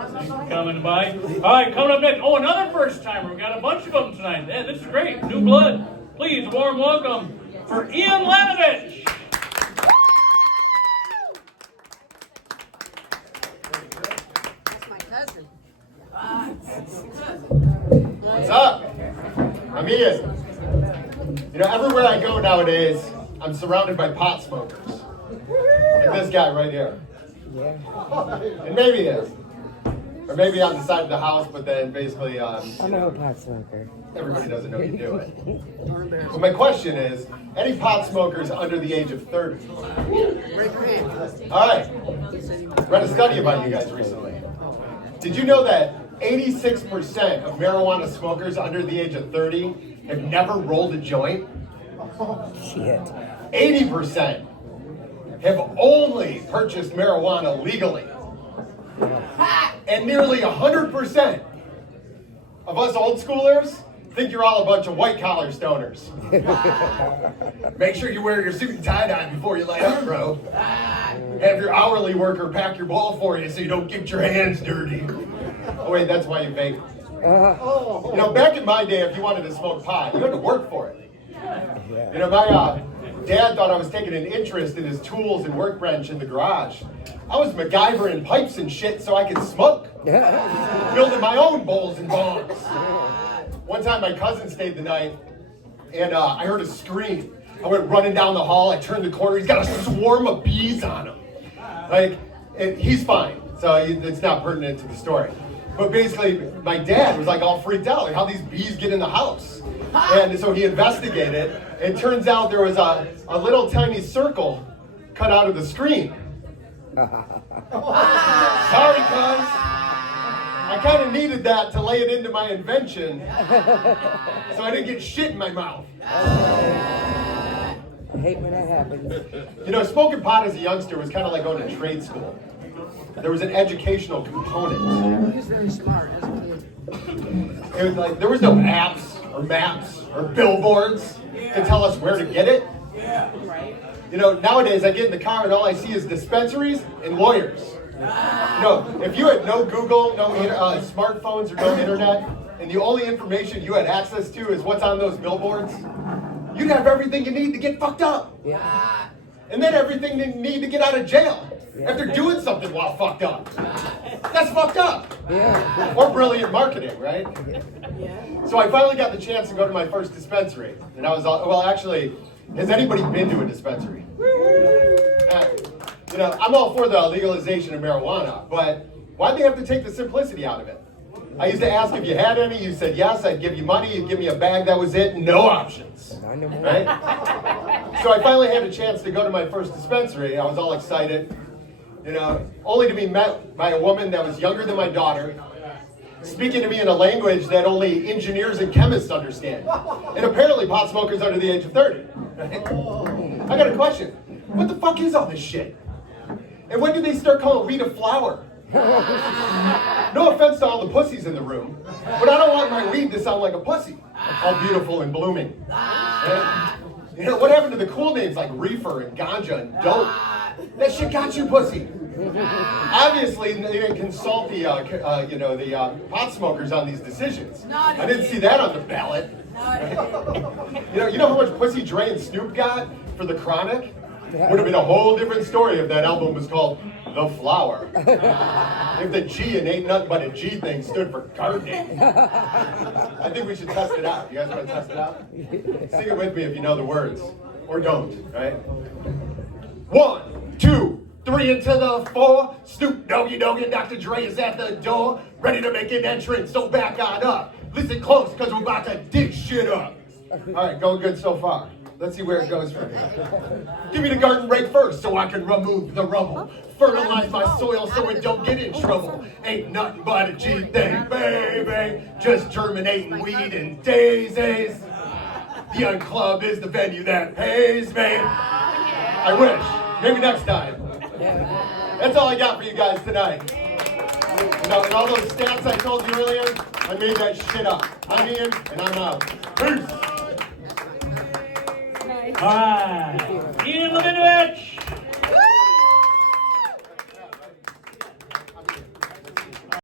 coming by. All right, coming up next. Oh, another first timer. We got a bunch of them tonight. Yeah, this is great. New blood. Please, a warm welcome for Iain Lanivich. That's my cousin. What's up? I'm Ian. You know, everywhere I go nowadays, I'm surrounded by pot smokers. Like this guy right here. And maybe this. Or maybe on the side of the house, but then basically, I'm a pot smoker. everybody doesn't know you do it. But my question is, any pot smokers under the age of 30? Raise your hand. All right. Read a study about you guys recently. Did you know that 86% of marijuana smokers under the age of 30 have never rolled a joint? Shit. 80% have only purchased marijuana legally. And nearly 100% of us old schoolers think you're all a bunch of white-collar stoners. Make sure you wear your suit and tie-dye before you light up, bro. Have your hourly worker pack your bowl for you so you don't get your hands dirty. Oh wait, that's why you vape. You know, back in my day, if you wanted to smoke pot, you had to work for it. You know, my dad thought I was taking an interest in his tools and workbench in the garage. I was MacGyvering pipes and shit so I could smoke. Building my own bowls and bongs. One time my cousin stayed the night, and I heard a scream. I went running down the hall, I turned the corner, he's got a swarm of bees on him. Like, he's fine, so it's not pertinent to the story. But basically, my dad was like all freaked out, like how these bees get in the house. And so he investigated. It turns out there was a little tiny circle cut out of the screen. Sorry, cuz. I kind of needed that to lay it into my invention, so I didn't get shit in my mouth. I hate when that happens. You know, smoking pot as a youngster was kind of like going to trade school. There was an educational component. He's very smart as a kid. It was like there was no apps or maps or billboards to tell us where to get it. You know, nowadays I get in the car and all I see is dispensaries and lawyers. You know, if you had no Google, no smartphones or no internet, and the only information you had access to is what's on those billboards, you'd have everything you need to get fucked up. And then everything you need to get out of jail after doing something while fucked up. That's fucked up. Or brilliant marketing, right? So I finally got the chance to go to my first dispensary. And I was, well, actually, has anybody been to a dispensary? You know, I'm all for the legalization of marijuana, but why'd they have to take the simplicity out of it? I used to ask if you had any, you said yes, I'd give you money, you'd give me a bag, that was it, no options. Right? So I finally had a chance to go to my first dispensary. I was all excited, you know, only to be met by a woman that was younger than my daughter, speaking to me in a language that only engineers and chemists understand. And apparently pot smokers under the age of 30. Right? I got a question. What the fuck is all this shit? And when did they start calling weed a flower? No offense to all the pussies in the room, but I don't want my weed to sound like a pussy. All beautiful and blooming. Right? You know, what happened to the cool names like reefer and ganja and dope? That shit got you, pussy. Obviously, they didn't consult the pot smokers on these decisions. I didn't see that on the ballot. You know how much pussy Dre and Snoop got for The Chronic? Would have been a whole different story if that album was called The Flower. If the G in Ain't Nothing But a G thing stood for gardening. I think we should test it out. You guys want to test it out? Sing it with me if you know the words. Or don't, right? 1, 2, 3 into the 4. Snoop Doggy Dogg and Dr. Dre is at the door. Ready to make an entrance, so back on up. Listen close, because we're about to dig shit up. All right, going good so far. Let's see where it goes from here. Give me the garden rake first so I can remove the rubble. Fertilize my soil so it don't get in trouble. Ain't nothing but a G thing, baby. Just germinating weed and daisies. The Unclub is the venue that pays me. I wish. Maybe next time. That's all I got for you guys tonight. And all those stats I told you earlier, I made that shit up. I'm Ian, and I'm out. Peace. All right. Iain Lanivich.